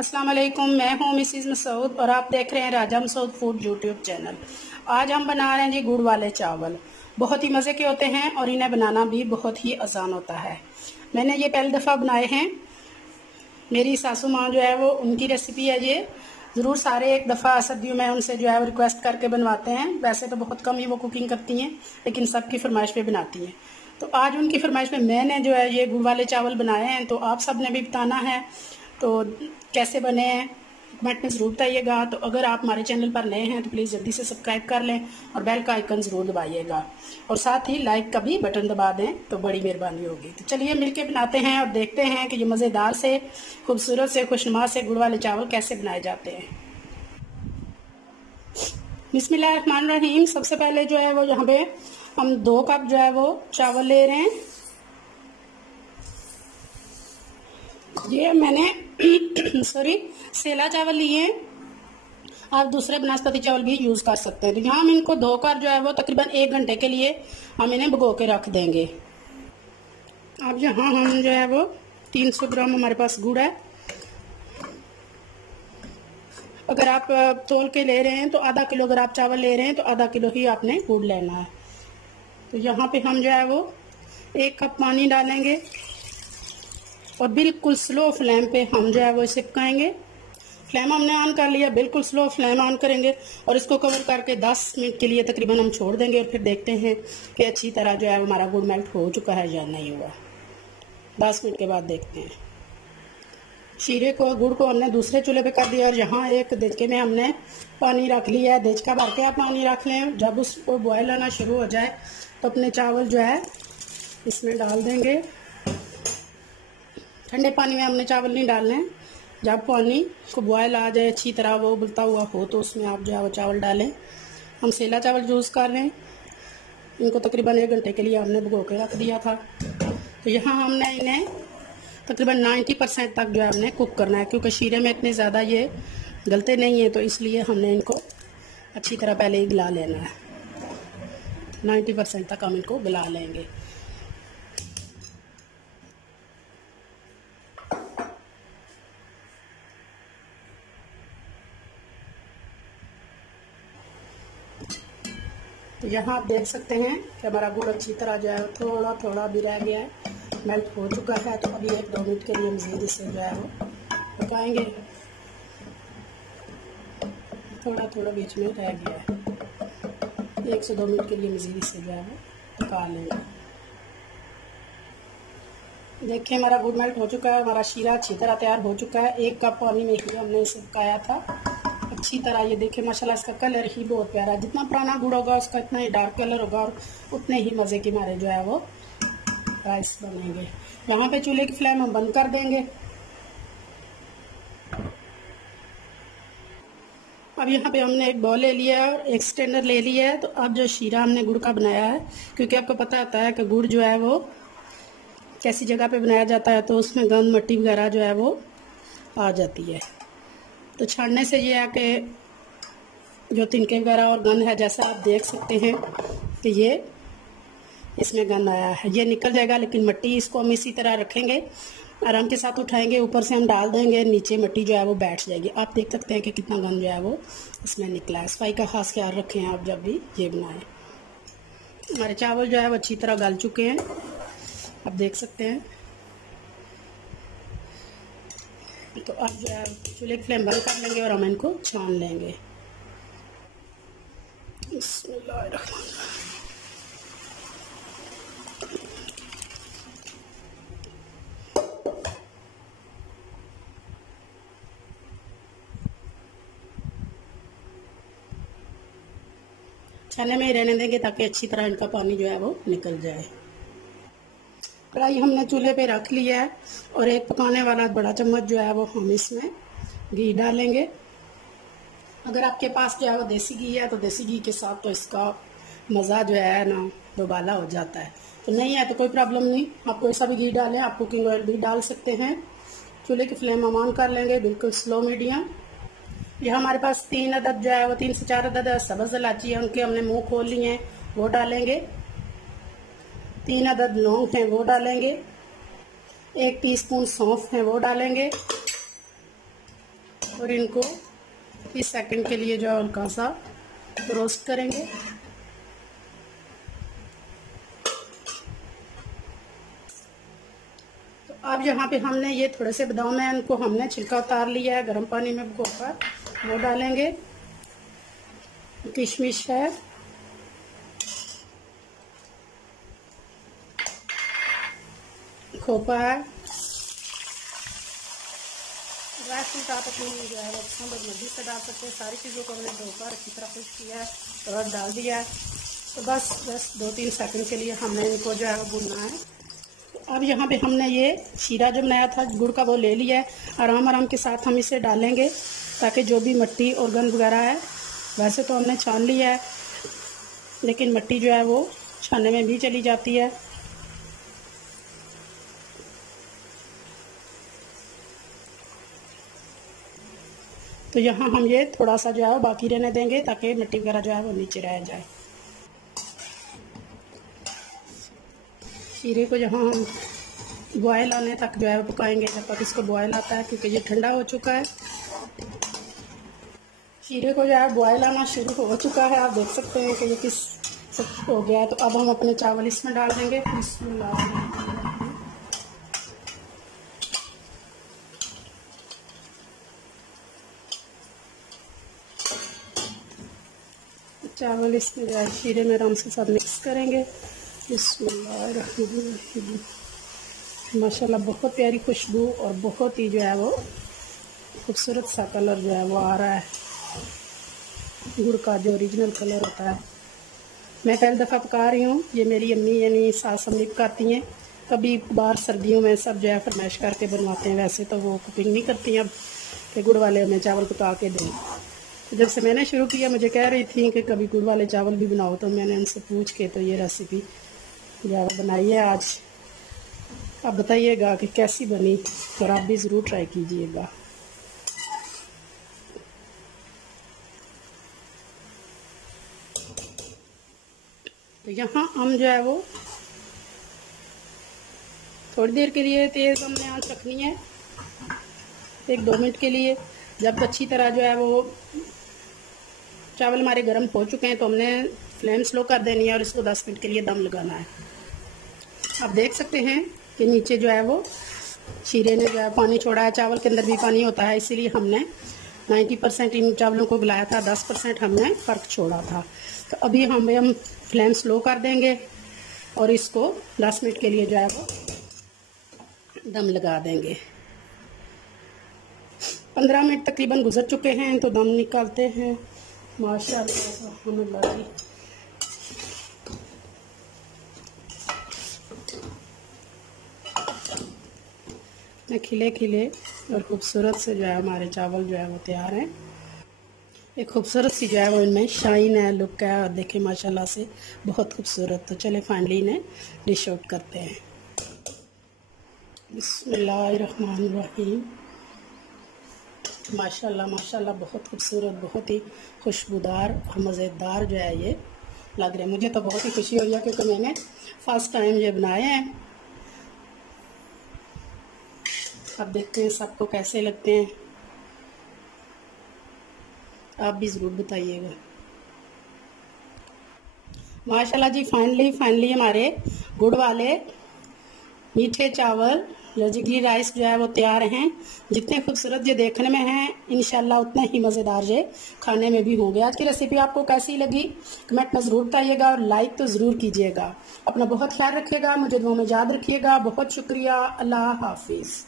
अस्सलाम वालेकुम, मैं हूँ मिसिज मसूद और आप देख रहे हैं राजा मसूद फूड यूट्यूब चैनल। आज हम बना रहे हैं जी गुड़ वाले चावल। बहुत ही मज़े के होते हैं और इन्हें बनाना भी बहुत ही आसान होता है। मैंने ये पहली दफ़ा बनाए हैं। मेरी सासू माँ जो है वो उनकी रेसिपी है ये। ज़रूर सारे एक दफ़ा सर्दियों में उनसे जो है वो रिक्वेस्ट करके बनवाते हैं। वैसे तो बहुत कम ही वो कुकिंग करती हैं, लेकिन सबकी फरमाइश पे बनाती हैं। तो आज उनकी फरमाइश में मैंने जो है ये गुड़ वाले चावल बनाए हैं। तो आप सब ने भी बताना है तो कैसे बने हैं कमेंट में ज़रूर बताइएगा। तो अगर आप हमारे चैनल पर नए हैं तो प्लीज़ जल्दी से सब्सक्राइब कर लें और बेल का आइकन ज़रूर दबाइएगा और साथ ही लाइक का भी बटन दबा दें तो बड़ी मेहरबानी होगी। तो चलिए मिलके बनाते हैं और देखते हैं कि ये मज़ेदार से खूबसूरत से खुशनुमा से गुड़ वाले चावल कैसे बनाए जाते हैं। बिस्मिल्लाहिर्रहमानिर्रहीम। सबसे पहले जो है वो यहाँ पे हम 2 कप जो है वो चावल ले रहे हैं। ये मैंने सॉरी सेला चावल लिए हैं। आप दूसरे बनास्पति चावल भी यूज़ कर सकते हैं। तो यहाँ हम इनको धोकर जो है वो तकरीबन 1 घंटे के लिए हम इन्हें भिगो के रख देंगे। अब यहाँ हम जो है वो 300 ग्राम हमारे पास गुड़ है। अगर आप तोल के ले रहे हैं तो आधा किलो, अगर आप चावल ले रहे हैं तो आधा किलो ही आपने गुड़ लेना है। तो यहाँ पे हम जो है वो 1 कप पानी डालेंगे और बिल्कुल स्लो फ्लेम पे हम जो है वो इसे पकाएंगे। फ्लेम हमने ऑन कर लिया, बिल्कुल स्लो फ्लेम ऑन करेंगे और इसको कवर करके 10 मिनट के लिए तकरीबन हम छोड़ देंगे और फिर देखते हैं कि अच्छी तरह जो है हमारा गुड़ मेल्ट हो चुका है या नहीं हुआ। 10 मिनट के बाद देखते हैं। शीरे को, गुड़ को हमने दूसरे चूल्हे पे कर दिया और यहाँ एक देचके में हमने पानी रख लिया है। देचका भर के आप पानी रख लें। जब उसको बॉयल आना शुरू हो जाए तो अपने चावल जो है इसमें डाल देंगे। ठंडे पानी में हमने चावल नहीं डालने हैं। जब पानी को बॉयल आ जाए, अच्छी तरह वो उबलता हुआ हो, तो उसमें आप जो है वो चावल डालें। हम सेला चावल यूज़ कर रहे हैं। इनको तकरीबन 1 घंटे के लिए हमने भिगो के रख दिया था। तो यहाँ हमने इन्हें तकरीबन 90% तक जो है हमने कुक करना है, क्योंकि शीरे में इतने ज़्यादा ये गलते नहीं है, तो इसलिए हमने इनको अच्छी तरह पहले ही गला लेना है। 90% तक हम इनको गला लेंगे। तो यहाँ आप देख सकते हैं कि हमारा गुड़ अच्छी तरह जो है थोड़ा थोड़ा भी रह गया है, मेल्ट हो चुका है। तो अभी 1-2 मिनट के लिए मज़ीद इसे जो है वो पकाएंगे। थोड़ा थोड़ा बीच में रह गया है, 1 से 2 मिनट के लिए मज़ीद इसे जो है वो पका लेंगे। देखिए हमारा गुड़ मेल्ट हो चुका है, हमारा शीरा अच्छी तरह तैयार हो चुका है। 1 कप पानी में ही हमने इसे पकाया था अच्छी तरह। ये देखिए माशाल्लाह इसका कलर ही बहुत प्यारा है। जितना पुराना गुड़ होगा उसका इतना ही डार्क कलर होगा और उतने ही मज़े के मारे जो है वो राइस बनेंगे। यहाँ पे चूल्हे की फ्लेम हम बंद कर देंगे। अब यहाँ पे हमने एक बाउल ले लिया है और एक स्टैंडर ले लिया है। तो अब जो शीरा हमने गुड़ का बनाया है, क्योंकि आपको पता होता है कि गुड़ जो है वो कैसी जगह पे बनाया जाता है तो उसमें गंद मिट्टी वगैरह जो है वो आ जाती है। तो छानने से ये है कि जो तिनके वगैरह और गंद है, जैसा आप देख सकते हैं कि ये इसमें गंद आया है, ये निकल जाएगा। लेकिन मिट्टी इसको हम इसी तरह रखेंगे, आराम के साथ उठाएंगे, ऊपर से हम डाल देंगे, नीचे मिट्टी जो है वो बैठ जाएगी। आप देख सकते हैं कि कितना गंद जो है वो इसमें निकला है। सफाई का खास ख्याल रखें आप जब भी ये बनाएं। हमारे चावल जो है वो अच्छी तरह गल चुके हैं, आप देख सकते हैं। तो अब जो है चूल्हे की फ्लेम बंद कर लेंगे और हम इनको छान लेंगे। छाने में ही रहने देंगे ताकि अच्छी तरह इनका पानी जो है वो निकल जाए। कढ़ाई हमने चूल्हे पे रख लिया है और एक पकाने वाला बड़ा चम्मच जो है वो हम इसमें घी डालेंगे। अगर आपके पास जो है वो देसी घी है तो देसी घी के साथ तो इसका मज़ा जो है ना दोबाला हो जाता है। तो नहीं है तो कोई प्रॉब्लम नहीं, आप कोई सा भी घी डालें। आप कुकिंग ऑयल भी डाल सकते हैं। चूल्हे की फ्लेम हम ऑन कर लेंगे, बिल्कुल स्लो मीडियम। यह हमारे पास 3 अदद जो है वो 3 से 4 अदद सब्ज़ इलायची है, उनके हमने मुँह खोल लिए हैं, वो डालेंगे। 3 अदद लौंग हैं वो डालेंगे। 1 टीस्पून सौंफ है वो डालेंगे। और इनको 30 सेकंड के लिए जो है हल्का सा रोस्ट करेंगे। तो अब यहाँ पे हमने ये थोड़े से बादाम है, इनको हमने छिलका उतार लिया है, गर्म पानी में भिगोकर वो डालेंगे। किशमिश है, खोपा है, ड्राई फ्रूट आप अपनी जो है मर्जी से डाल सकते हैं। सारी चीज़ों को हमने धोकर अच्छी तरह खुश किया है और डाल दिया है। तो बस 2-3 सेकंड के लिए हमने इनको जो है भूनना है। तो अब यहाँ पे हमने ये शीरा जो बनाया था गुड़ का वो ले लिया है। आराम आराम के साथ हम इसे डालेंगे ताकि जो भी मिट्टी और गंद वगैरह है, वैसे तो हमने छान लिया है लेकिन मिट्टी जो है वो छानने में भी चली जाती है। तो यहाँ हम ये थोड़ा सा जो है बाकी रहने देंगे ताकि मिट्टी वगैरह जो है वो नीचे रह जाए। शीरे को जहाँ हम बॉयल आने तक जो है पकाएंगे, जब तक इसको बॉयल आता है, क्योंकि ये ठंडा हो चुका है। शीरे को जो है बॉयल आना शुरू हो चुका है, आप देख सकते हैं कि ये किस हो गया है। तो अब हम अपने चावल इसमें डाल देंगे। चावल इसमें जो है शीरे में आराम से साथ मिक्स करेंगे। माशाल्लाह बहुत प्यारी खुशबू और बहुत ही जो है वो खूबसूरत सा कलर जो है वो आ रहा है, गुड़ का जो ओरिजिनल कलर होता है। मैं पहली दफ़ा पका रही हूँ, ये मेरी अम्मी यानी सास अम्मी पकाती हैं। कभी बाहर सर्दियों में सब जो है फरमाइश करके बनवाते हैं, वैसे तो वो कुकिंग नहीं करती हैं अब कि गुड़ वाले हमें चावल पका के दें। तो जब से मैंने शुरू किया, मुझे कह रही थी कि कभी गुड़ वाले चावल भी बनाओ, तो मैंने उनसे पूछ के तो ये रेसिपी जो है बनाई है आज। आप बताइएगा कि कैसी बनी और आप भी ज़रूर ट्राई कीजिएगा। तो यहाँ हम जो है वो थोड़ी देर के लिए तेज़ हमने आंच रखनी है, 1-2 मिनट के लिए। जब अच्छी तरह जो है वो चावल हमारे गर्म हो चुके हैं तो हमने फ्लेम स्लो कर देनी है और इसको 10 मिनट के लिए दम लगाना है। आप देख सकते हैं कि नीचे जो है वो शीरे ने जो है पानी छोड़ा है, चावल के अंदर भी पानी होता है, इसीलिए हमने 90% इन चावलों को गलाया था, 10% हमने फ़र्क छोड़ा था। तो अभी हम फ्लेम स्लो कर देंगे और इसको 10 मिनट के लिए जो है वो दम लगा देंगे। 15 मिनट तकरीबन गुजर चुके हैं, तो दम निकालते हैं। माशाअल्लाह खिले खिले और खूबसूरत से जो है हमारे चावल जो है वो तैयार हैं। एक खूबसूरत सी जो है वो इनमें शाइन है, लुक है, और देखें माशाल्लाह से बहुत खूबसूरत। तो चले फाइनली इन्हें डिश आउट करते हैं। बिस्मिल्लाहिर्रहमानिर्रहीम। माशाल्लाह माशाल्लाह बहुत खूबसूरत, बहुत ही खुशबूदार और मज़ेदार जो है ये लग रहे हैं। मुझे तो बहुत ही खुशी हो रही है क्योंकि मैंने फर्स्ट टाइम ये बनाए हैं। अब देखते हैं सबको कैसे लगते हैं, आप भी ज़रूर बताइएगा। माशाल्लाह जी फाइनली हमारे गुड़ वाले मीठे चावल रजगी राइस जो है वो तैयार हैं। जितने खूबसूरत ये देखने में हैं, इंशाल्लाह उतने ही मज़ेदार ये खाने में भी होंगे। आज की रेसिपी आपको कैसी लगी कमेंट में ज़रूर बताइएगा और लाइक तो ज़रूर कीजिएगा। अपना बहुत ख्याल रखिएगा, मुझे दुआ में याद रखिएगा। बहुत शुक्रिया। अल्लाह हाफिज़।